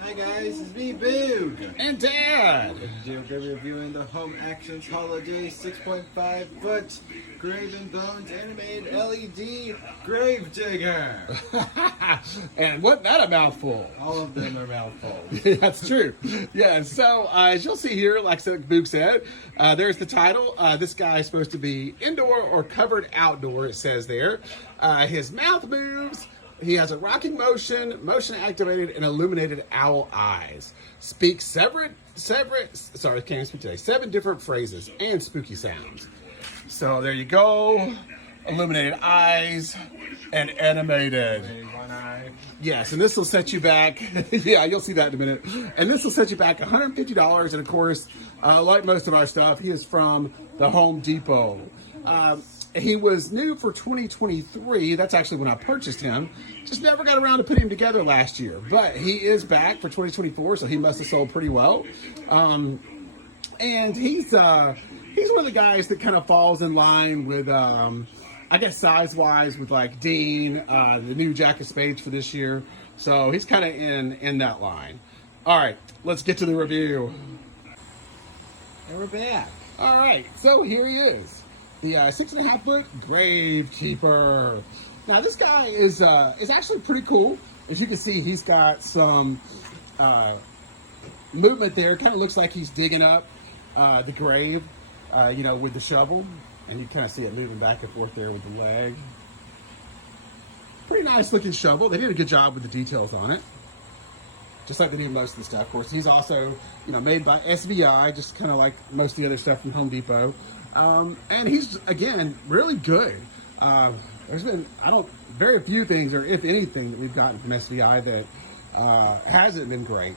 Hi guys, it's me, Boog. And Dad. We're reviewing the Home Actions Holiday 6.5 foot Graven Bones animated LED Gravedigger. And wasn't that a mouthful? All of them are mouthfuls. That's true. Yeah, so as you'll see here, like Boog said, there's the title. This guy is supposed to be indoor or covered outdoor, it says there. His mouth moves. He has a rocking motion, motion activated, and illuminated owl eyes. Speaks seven different phrases and spooky sounds. So there you go. Illuminated eyes and animated. One eye. Yes, and this will set you back. Yeah, you'll see that in a minute. And this will set you back $150. And of course, like most of our stuff, he is from the Home Depot. He was new for 2023. That's actually when I purchased him. Just never got around to putting him together last year. But he is back for 2024, so he must have sold pretty well. And he's one of the guys that kind of falls in line with, I guess size-wise, with like Dean, the new Jack of Spades for this year. So he's kind of in that line. All right, let's get to the review. And we're back. All right, so here he is. The 6.5 foot Gravekeeper. Now this guy is actually pretty cool. As you can see, he's got some movement there. Kind of looks like he's digging up the grave, with the shovel. And you kind of see it moving back and forth there with the leg. Pretty nice looking shovel. They did a good job with the details on it. Just like they do most of the stuff. Of course, he's also, made by SVI, just kind of like most of the other stuff from Home Depot. And he's, again, really good. There's been, very few things, or if anything, that we've gotten from SVI that hasn't been great.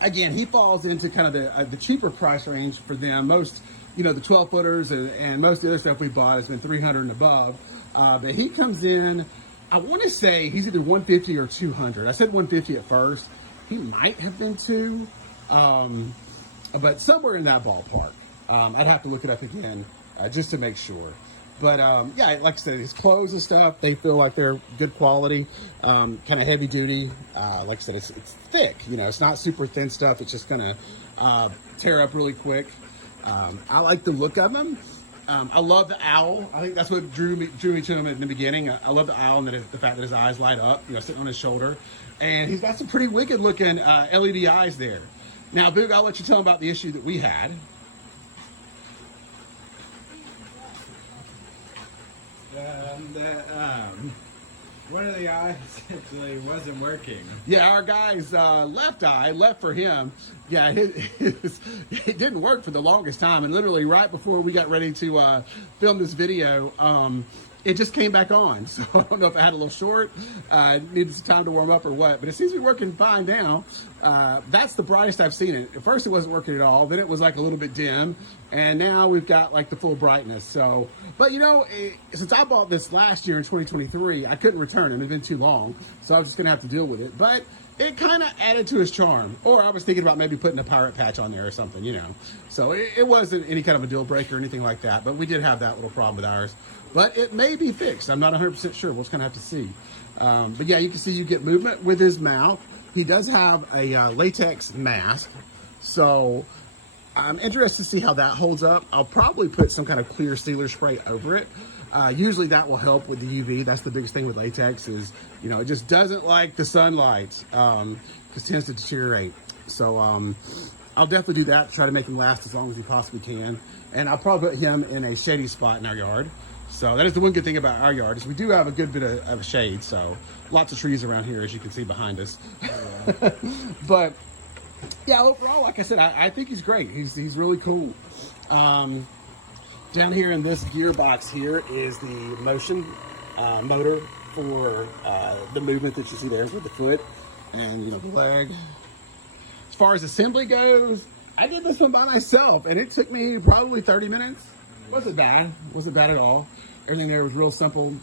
Again, he falls into kind of the cheaper price range for them. Most, the 12 footers and most of the other stuff we bought has been 300 and above. But he comes in, I want to say he's either 150 or 200. I said 150 at first. He might have been 2, but somewhere in that ballpark. I'd have to look it up again just to make sure. But yeah, like I said, his clothes and stuff, they feel like they're good quality, kind of heavy duty. Like I said, it's thick. It's not super thin stuff. It's just going to tear up really quick. I like the look of him. I love the owl. I think that's what drew me to him in the beginning. I love the owl and the fact that his eyes light up, sitting on his shoulder. And he's got some pretty wicked looking LED eyes there. Now, Boog, I'll let you tell him about the issue that we had. One of the eyes actually wasn't working. Yeah, our guy's left eye, left for him. Yeah, it didn't work for the longest time. And literally right before we got ready to film this video, it just came back on. So I don't know if I had a little short, needed some time to warm up or what, but it seems to be working fine now. That's the brightest I've seen it. At first it wasn't working at all, then it was like a little bit dim, and now we've got like the full brightness. So, but since I bought this last year in 2023, I couldn't return it. It had been too long, so I was just gonna have to deal with it. But it kind of added to his charm. Or I was thinking about maybe putting a pirate patch on there or something, So it wasn't any kind of a deal breaker or anything like that, but we did have that little problem with ours. But it may be fixed. I'm not 100% sure. We'll just kind of have to see. But yeah, you can see you get movement with his mouth. He does have a latex mask. So I'm interested to see how that holds up. I'll probably put some kind of clear sealer spray over it. Usually that will help with the UV. That's the biggest thing with latex is, it just doesn't like the sunlight because it tends to deteriorate. So I'll definitely do that to try to make him last as long as he possibly can. And I'll probably put him in a shady spot in our yard. So that is the one good thing about our yard is we do have a good bit of shade. So lots of trees around here, as you can see behind us. But yeah, overall, like I said, I think he's great. He's really cool. Down here in this gearbox here is the motion motor for the movement that you see there with the foot and the leg. As far as assembly goes, I did this one by myself and it took me probably 30 minutes. Wasn't bad at all. Everything there was real simple,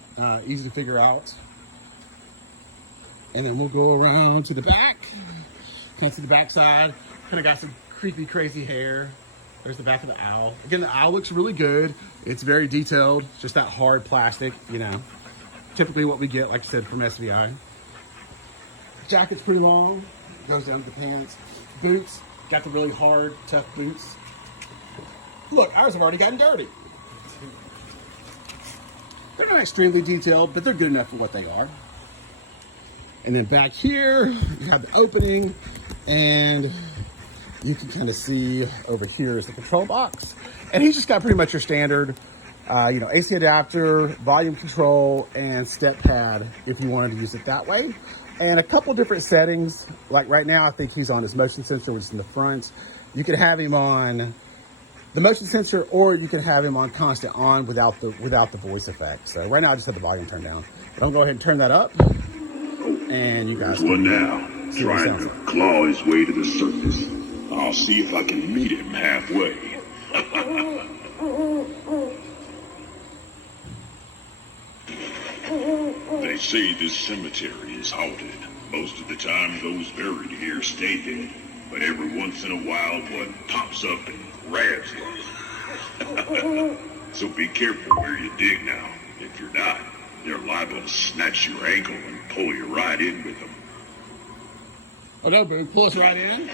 easy to figure out. And then we'll go around to the back. Can't see the back side. Kind of got some creepy, crazy hair. There's the back of the owl. Again, the owl looks really good. It's very detailed, just that hard plastic, Typically what we get, like I said, from SVI. Jacket's pretty long, goes down to the pants. Boots, got the really hard, tough boots. Look, ours have already gotten dirty. They're not extremely detailed, but they're good enough for what they are. And then back here, you have the opening, and you can kind of see over here is the control box. And he's just got pretty much your standard, AC adapter, volume control, and step pad if you wanted to use it that way. And a couple different settings. Like right now, I think he's on his motion sensor, which is in the front. You could have him on the motion sensor, or you can have him on constant on without the voice effect. So right now, I just have the volume turned down. But I'll go ahead and turn that up, and you guys One now, trying to claw his way to the surface. I'll see if I can meet him halfway. They say this cemetery is haunted. Most of the time, those buried here stay dead. But every once in a while, one pops up and grabs you. So be careful where you dig now. If you're not, they're liable to snatch your ankle and pull you right in with them. Oh no, Boog, pull us right in?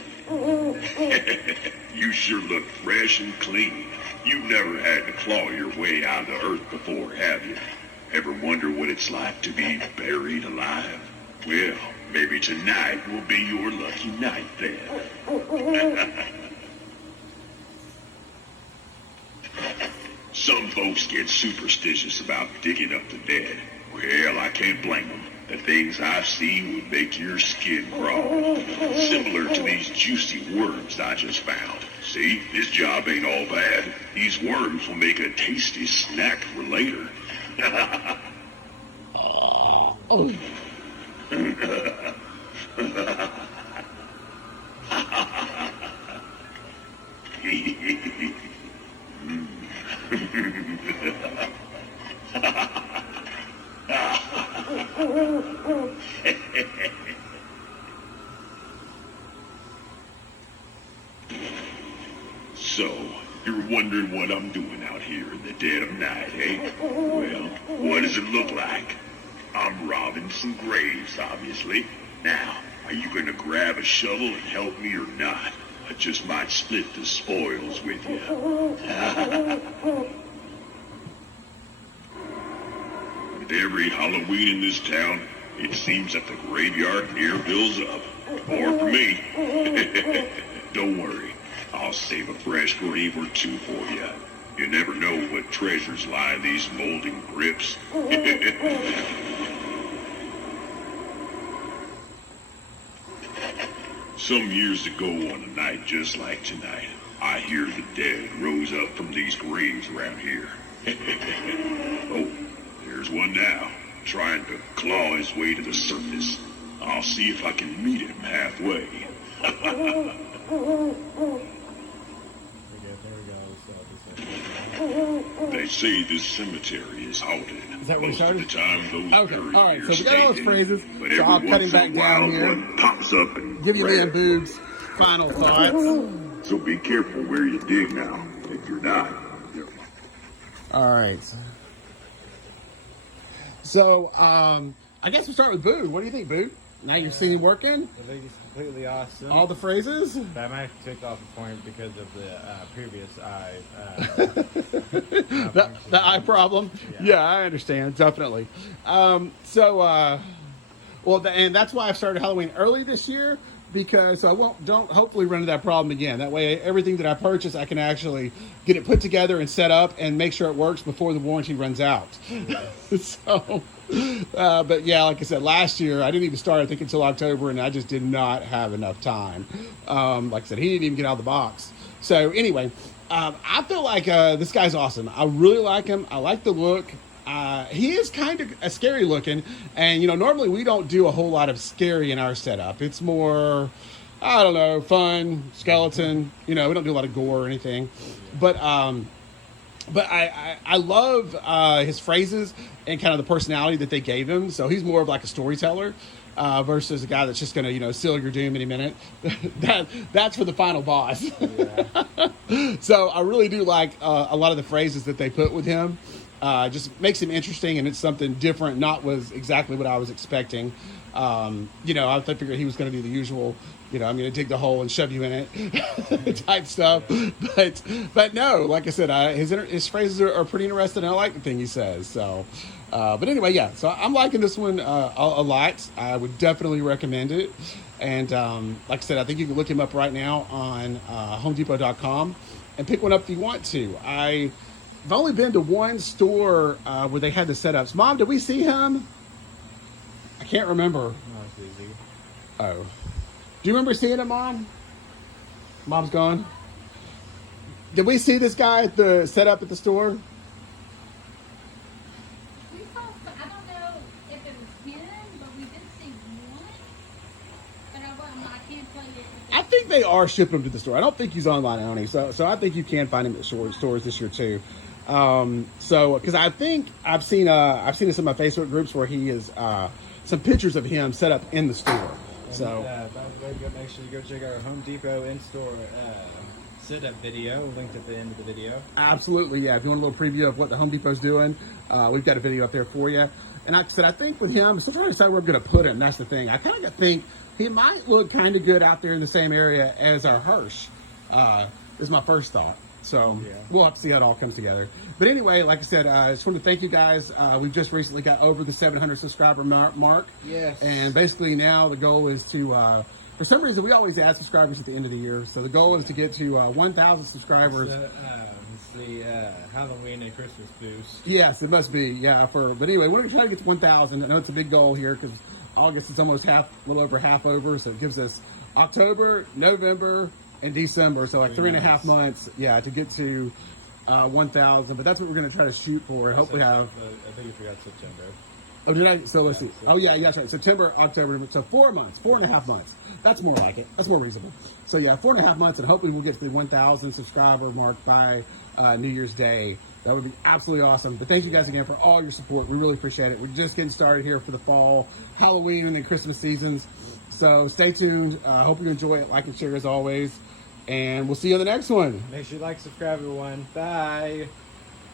You sure look fresh and clean. You've never had to claw your way out of the earth before, have you? Ever wonder what it's like to be buried alive? Well, maybe tonight will be your lucky night then. Some folks get superstitious about digging up the dead. Well, I can't blame them. The things I've seen would make your skin crawl. Similar to these juicy worms I just found. See, this job ain't all bad. These worms will make a tasty snack for later. Oh. So, you're wondering what I'm doing out here in the dead of night, eh? Well, what does it look like? I'm robbing some graves, obviously. Now, are you gonna grab a shovel and help me or not? I just might split the spoils with you. With every Halloween in this town, it seems that the graveyard near fills up. More for me. Don't worry, I'll save a fresh grave or two for you. You never know what treasures lie in these molding crypts. Some years ago on a night just like tonight, I hear the dead rose up from these graves around here. Oh, there's one now, trying to claw his way to the surface. I'll see if I can meet him halfway. They say this cemetery is haunted. Is that what we Most of started? the time, those Okay, buried all right, here so we got stay all those dead, phrases, but so every I'll cut him once in back a down while, here. one pops up and Give you me and grabs Boog's final thoughts. So be careful where you dig now. If you're not, you're... All right. So, I guess we'll start with Boog. What do you think, Boog? Now you've seen him working? I think it's completely awesome. All the phrases? That might take off a point because of the previous eye. The eye problem? Yeah, I understand, definitely. And that's why I started Halloween early this year, because I don't hopefully run into that problem again. That way, everything that I purchase, I can actually get it put together and set up and make sure it works before the warranty runs out. So, but yeah, like I said, last year, I didn't even start, I think, until October, and I just did not have enough time. Like I said, he didn't even get out of the box. So anyway, I feel like this guy's awesome. I really like him. I like the look. He is kind of scary looking, and normally we don't do a whole lot of scary in our setup. It's more, I don't know, fun, skeleton. We don't do a lot of gore or anything, but I love his phrases and kind of the personality that they gave him. So he's more of like a storyteller versus a guy that's just going to seal your doom any minute. That's for the final boss. Yeah. So I really do like a lot of the phrases that they put with him. Just makes him interesting, and it's something different. Not was exactly what I was expecting. You know, I figured he was going to do the usual, you know, I'm going to dig the hole and shove you in it type stuff. But no, like I said, his phrases are pretty interesting. And I like the thing he says. So, but anyway, yeah. So I'm liking this one a lot. I would definitely recommend it. And like I said, I think you can look him up right now on HomeDepot.com and pick one up if you want to. I've only been to one store where they had the setups. Mom, did we see him? I can't remember. No, it's easy. Oh. Do you remember seeing him, Mom? Mom's gone. Did we see this guy at the setup at the store? We saw, I don't know if it was him, but we did see one. But I can't tell you. I think they are shipping him to the store. I don't think he's online only. So I think you can find him at stores this year too. So because I think I've seen this in my Facebook groups where he is some pictures of him set up in the store. So by the way, make sure you go check our Home Depot in-store setup video, linked at the end of the video. absolutely, yeah. If you want a little preview of what the Home Depot's doing, we've got a video up there for you. And like I said, I think with him, I'm still trying to decide where I'm going to put him. That's the thing. I kind of think he might look kind of good out there in the same area as our Hirsch. Is my first thought. So Yeah. we'll have to see how it all comes together. But anyway, like I said, I just want to thank you guys. We've just recently got over the 700 subscriber mark. Yes. And basically now the goal is to, for some reason, we always add subscribers at the end of the year. So the goal is to get to 1,000 subscribers. It's the Halloween and Christmas boost. Yes, it must be. Yeah. But anyway, we're going to try to get to 1,000. I know it's a big goal here because August is almost a little over half over. So it gives us October, November, and December. So like 3.5 months. Yeah, to get to 1,000. But that's what we're going to try to shoot for. I hope we have. I think you forgot September. Oh, did I? So let's see. Oh, yeah, that's right. September, October. So 4 months, 4.5 months. That's more like it. That's more reasonable. So yeah, 4.5 months, and hopefully we'll get to the 1,000 subscriber mark by New Year's Day. That would be absolutely awesome. But thank you guys again for all your support. We really appreciate it. We're just getting started here for the fall, Halloween, and then Christmas seasons. So stay tuned. Hope you enjoy it. Like and share as always. And we'll see you on the next one. Make sure you like, subscribe, everyone. Bye.